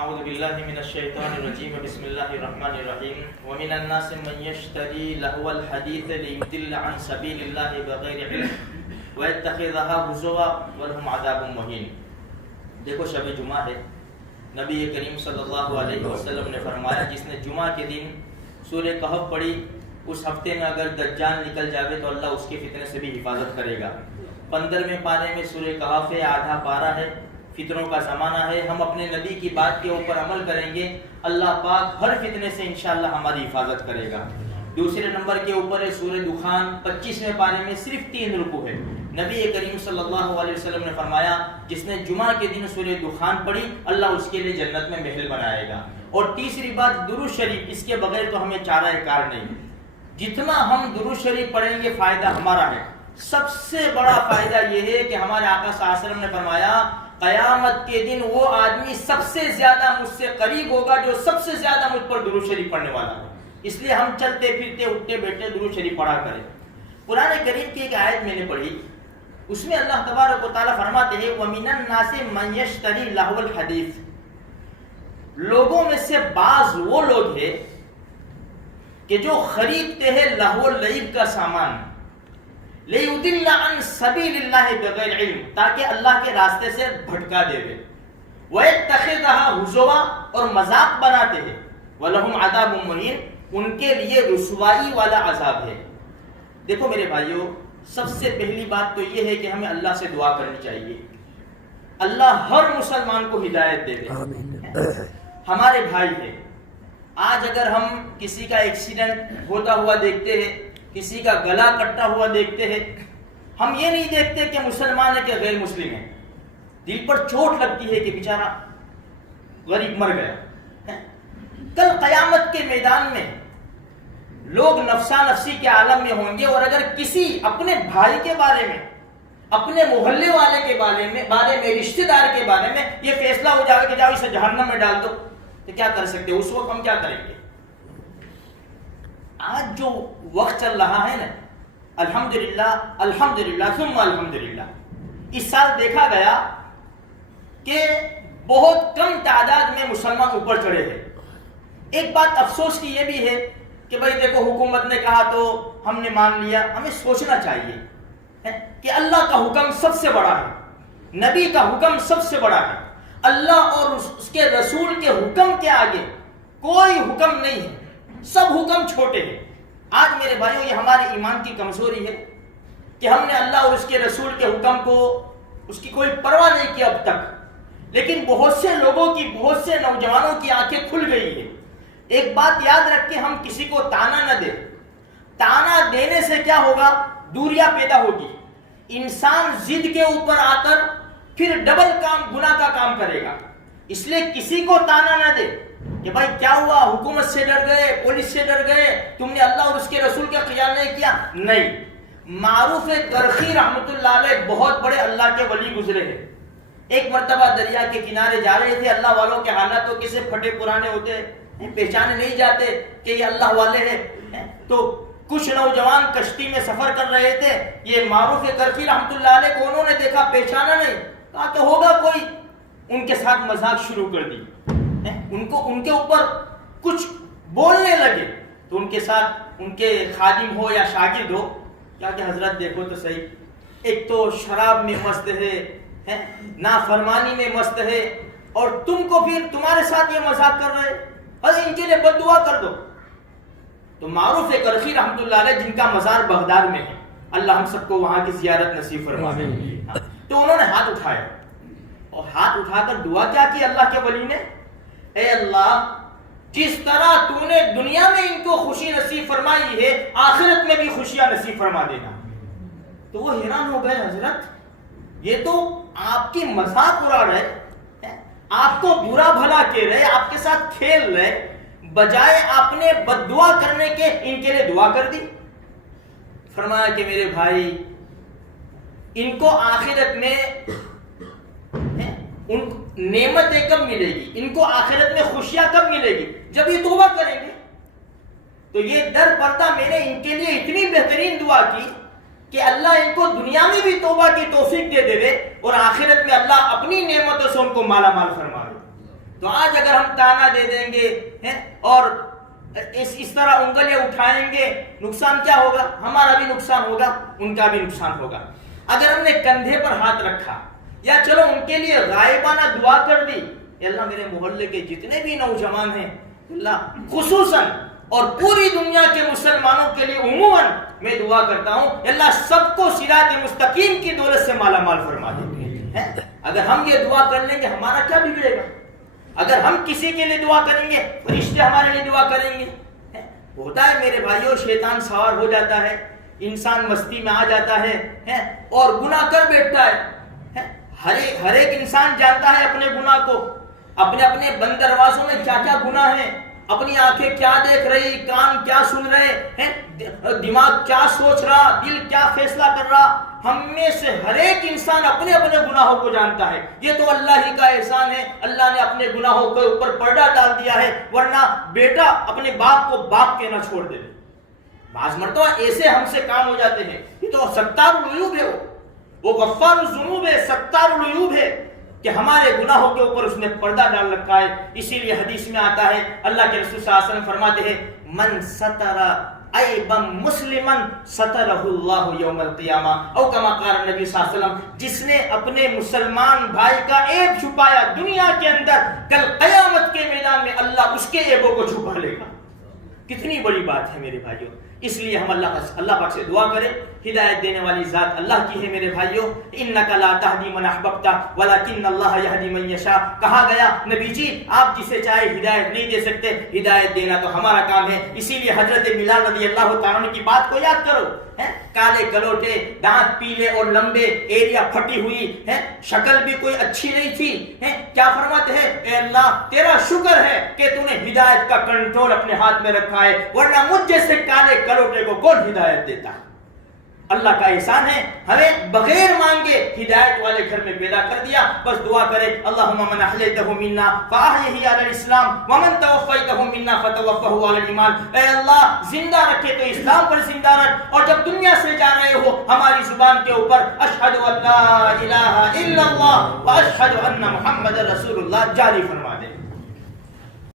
اعوذ باللہ من الشیطان الرجیم بسم اللہ الرحمن الرحیم ومن الناس من یشتری لہو الحدیث لیضل عن سبیل اللہ بغیر علم ویتخذها ہزوا ولہم عذاب مہین۔ دیکھو شب جمعہ ہے، نبی کریم صلی اللہ علیہ وسلم نے فرمایا جس نے جمعہ کے دن سورہ کہف پڑھی اس ہفتے میں اگر دجال نکل جاوے تو اللہ اس کے فتنے سے بھی حفاظت کرے گا۔ 15ویں پارے میں سورہ کہف ہے، آدھا پارہ ہے، فتنوں کا زمانہ ہے۔ ہم اپنے نبی کی بات کے اوپر عمل کریں گے، اللہ پاک ہر فتنے سے انشاءاللہ ہماری حفاظت کرے گا۔ دوسرے نمبر کے اوپر ہے سورہ دخان، 25ویں پارے میں صرف 3 رکوع ہے۔ نبی کریم صلی اللہ علیہ وسلم نے فرمایا جس نے جمعہ کے دن سورہ دخان پڑھی اللہ اس کے لیے جنت میں محل بنائے گا۔ اور تیسری بات درود شریف، اس کے بغیر تو ہمیں چارہ کار نہیں۔ جتنا ہم درود شریف پڑھیں گے فائدہ ہمارا ہے۔ سب سے بڑا فائدہ یہ ہے کہ ہمارے آقا صلی اللہ علیہ وسلم نے فرمایا قیامت کے دن وہ آدمی سب سے زیادہ مجھ سے قریب ہوگا جو سب سے زیادہ مجھ پر درود شریف پڑھنے والا ہے۔ اس لیے ہم چلتے پھرتے اٹھتے بیٹھتے درود شریف پڑھا کریں۔ قرآن کریم کی ایک آیت میں نے پڑھی، اس میں اللہ تبارک و تعالیٰ فرماتے ہیں وَمِنَ النَّاسِ مَن يَشْتَرِي لَهْوَ الْحَدِيثِ، لوگوں میں سے بعض وہ لوگ ہیں کہ جو خریدتے ہیں لہو اللعب کا سامان، لِيُضِلَّ عَن سَبِيلِ اللَّهِ بِغَيْرِ علم، تاکہ اللہ کے راستے سے بھٹکا دے گے، وَيَتَّخِذَهَا هُزُوًا، اور مذاق بناتے ہیں، وَلَهُمْ عَذَابٌ مُّهِينٌ، ان کے لیے رسوائی والا عذاب ہے۔ دیکھو میرے بھائیو، سب سے پہلی بات تو یہ ہے کہ ہمیں اللہ سے دعا کرنی چاہیے اللہ ہر مسلمان کو ہدایت دے دے۔ ہمارے بھائی ہیں، آج اگر ہم کسی کا ایکسیڈنٹ ہوتا ہوا دیکھتے ہیں، کسی کا گلا کٹا ہوا دیکھتے ہیں، ہم یہ نہیں دیکھتے کہ مسلمان ہے کہ غیر مسلم ہے، دل پر چوٹ لگتی ہے کہ بیچارہ غریب مر گیا۔ کل قیامت کے میدان میں لوگ نفسا نفسی کے عالم میں ہوں گے، اور اگر کسی اپنے بھائی کے بارے میں، اپنے محلے والے کے بارے میں رشتہ دار کے بارے میں یہ فیصلہ ہو جائے کہ جاؤ اسے جہنم میں ڈال دو، تو کیا کر سکتے؟ اس وقت ہم کیا کریں گے؟ آج جو وقت چل رہا ہے نا، الحمدللہ الحمدللہ ثم الحمدللہ، اس سال دیکھا گیا کہ بہت کم تعداد میں مسلمان اوپر چڑھے ہیں۔ ایک بات افسوس کی یہ بھی ہے کہ بھائی دیکھو حکومت نے کہا تو ہم نے مان لیا۔ ہمیں سوچنا چاہیے کہ اللہ کا حکم سب سے بڑا ہے، نبی کا حکم سب سے بڑا ہے، اللہ اور اس کے رسول کے حکم کے آگے کوئی حکم نہیں ہے، سب حکم چھوٹے ہیں۔ آج میرے بھائیوں یہ ہمارے ایمان کی کمزوری ہے کہ ہم نے اللہ اور اس کے رسول کے حکم کو اس کی کوئی پرواہ نہیں کی اب تک، لیکن بہت سے لوگوں کی، بہت سے نوجوانوں کی آنکھیں کھل گئی ہے۔ ایک بات یاد رکھ کے ہم کسی کو تانا نہ دیں، تانا دینے سے کیا ہوگا؟ دوریاں پیدا ہوگی، انسان ضد کے اوپر آ کر پھر ڈبل کام، گناہ کا کام کرے گا۔ اس لیے کسی کو تانا نہ دے کہ بھائی کیا ہوا، حکومت سے ڈر گئے، پولیس سے ڈر گئے، تم نے اللہ اور اس کے رسول کا خیال نہیں کیا۔ نہیں، معروف کرخی رحمت اللہ علیہ بہت بڑے اللہ کے ولی گزرے ہیں۔ ایک مرتبہ دریا کے کنارے جا رہے تھے، اللہ والوں کے حالات تو کیسے پھٹے پرانے ہوتے ہیں، پہچانے نہیں جاتے کہ یہ اللہ والے ہیں۔ تو کچھ نوجوان کشتی میں سفر کر رہے تھے، یہ معروف کرخی رحمت اللہ علیہ کو انہوں نے دیکھا، پہچانا نہیں، کہا کہ ہوگا کوئی، ان کے ساتھ مذاق شروع کر دی، ان کے اوپر کچھ بولنے لگے۔ تو ان کے ساتھ ان کے خادم ہو یا شاگرد ہو، کیا کہ حضرت دیکھو تو صحیح، ایک تو شراب میں مست ہے، نافرمانی میں مست ہے، اور تم کو پھر تمہارے ساتھ یہ مذاق کر رہے، اور ان کے لیے بد دعا کر دو۔ تو معروف کرخی رحمت اللہ علیہ جن کا مزار بغداد میں ہے، اللہ ہم سب کو وہاں کی زیارت نصیب فرمائے، تو انہوں نے ہاتھ اٹھایا، اور ہاتھ اٹھا کر دعا کیا کی اللہ کے ولی نے، اے اللہ جس طرح تو نے دنیا میں ان کو خوشی نصیب فرمائی ہے، آخرت میں بھی خوشیاں نصیب فرما دینا۔ تو وہ حیران ہو گئے، حضرت یہ تو آپ کی مذاق اڑا رہے، آپ کو برا بھلا کہہ رہے، آپ کے ساتھ کھیل رہے، بجائے آپ نے بد دعا کرنے کے ان کے لیے دعا کر دی۔ فرمایا کہ میرے بھائی ان کو آخرت میں ان نعمتیں کب ملے گی، ان کو آخرت میں خوشیاں کب ملے گی؟ جب یہ توبہ کریں گے۔ تو یہ در پردہ میں نے ان کے لیے اتنی بہترین دعا کی کہ اللہ ان کو دنیا میں بھی توبہ کی توفیق دے دے اور آخرت میں اللہ اپنی نعمتوں سے ان کو مالا مال فرما دے۔ تو آج اگر ہم تانا دے دیں گے اور اس طرح انگلیاں اٹھائیں گے، نقصان کیا ہوگا؟ ہمارا بھی نقصان ہوگا، ان کا بھی نقصان ہوگا۔ اگر ہم نے کندھے پر ہاتھ رکھا یا چلو ان کے لیے غائبانہ دعا کر دی، اللہ میرے محلے کے جتنے بھی نوجوان ہیں اللہ خصوصاً اور پوری دنیا کے مسلمانوں کے لیے عموماً میں دعا کرتا ہوں اللہ سب کو صراط مستقیم کی دولت سے مالا مال فرما دے۔ اگر ہم یہ دعا کر لیں گے ہمارا کیا بگڑے گا؟ اگر ہم کسی کے لیے دعا کریں گے فرشتے ہمارے لیے دعا کریں گے۔ ہوتا ہے میرے بھائیوں، شیطان سوار ہو جاتا ہے، انسان مستی میں آ جاتا ہے اور گناہ کر بیٹھتا ہے۔ ہر ایک انسان جانتا ہے اپنے گناہ کو، اپنے اپنے بند دروازوں میں کیا کیا گناہ ہیں، اپنی آنکھیں کیا دیکھ رہی، کان کیا سن رہے ہیں، دماغ کیا سوچ رہا، دل کیا فیصلہ کر رہا۔ ہم میں سے ہر ایک انسان اپنے اپنے گناہوں کو جانتا ہے۔ یہ تو اللہ ہی کا احسان ہے، اللہ نے اپنے گناہوں کے اوپر پردہ ڈال دیا ہے، ورنہ بیٹا اپنے باپ کو باپ کہنا چھوڑ دے۔ بعض مرتبہ ایسے ہم سے کام ہو جاتے ہیں، یہ تو ستار العیوب ہے، وہ غفار الذنوب ہے، ستار العیوب ہے کہ ہمارے گناہوں کے اوپر اس نے پردہ ڈال رکھا ہے۔ اسی لیے حدیث میں آتا ہے، اللہ کے رسول صلی اللہ علیہ وسلم فرماتے ہیں من ستر عیبا مسلما سترہ اللہ یوم القیامہ، او کما قال نبی صلی اللہ علیہ وسلم، جس نے اپنے مسلمان بھائی کا عیب چھپایا دنیا کے اندر، کل قیامت کے میدان میں اللہ اس کے عیبوں کو چھپا لے گا۔ کتنی بڑی بات ہے میرے بھائیوں۔ اس لیے ہم اللہ پاک سے دعا کریں، ہدایت دینے والی ذات اللہ کی ہے میرے بھائیوں۔ انک لا تہدی من احببت ولکن اللہ یہدی من یشاء، کہا گیا نبی جی آپ جسے چاہے ہدایت نہیں دے سکتے، ہدایت دینا تو ہمارا کام ہے۔ اسی لیے حضرت بلال رضی اللہ تعالیٰ عنہ کی بات کو یاد کرو، کالے کلوٹے، دانت پیلے اور لمبے، ایریا پھٹی ہوئی ہے، شکل بھی کوئی اچھی نہیں تھی، کیا فرماتے ہیں اے اللہ تیرا شکر ہے کہ تو نے ہدایت کا کنٹرول اپنے ہاتھ میں رکھا ہے، ورنہ مجھ جیسے کالے کلوٹے کو کون ہدایت دیتا؟ اللہ کا احسان ہے ہمیں بغیر مانگے ہدایت والے گھر میں پیدا کر دیا۔ بس دعا کرے اللہم من احلیتہ منا فاحیہ علی الاسلام ومن توفیتہ منا فتوفہ علی الایمان، اے اللہ زندہ رکھے تو اسلام پر زندہ رکھ، اور جب دنیا سے جا رہے ہو ہماری زبان کے اوپر اشہد ان لا الہ الا اللہ واشہد ان محمد رسول اللہ جاری فرما دے۔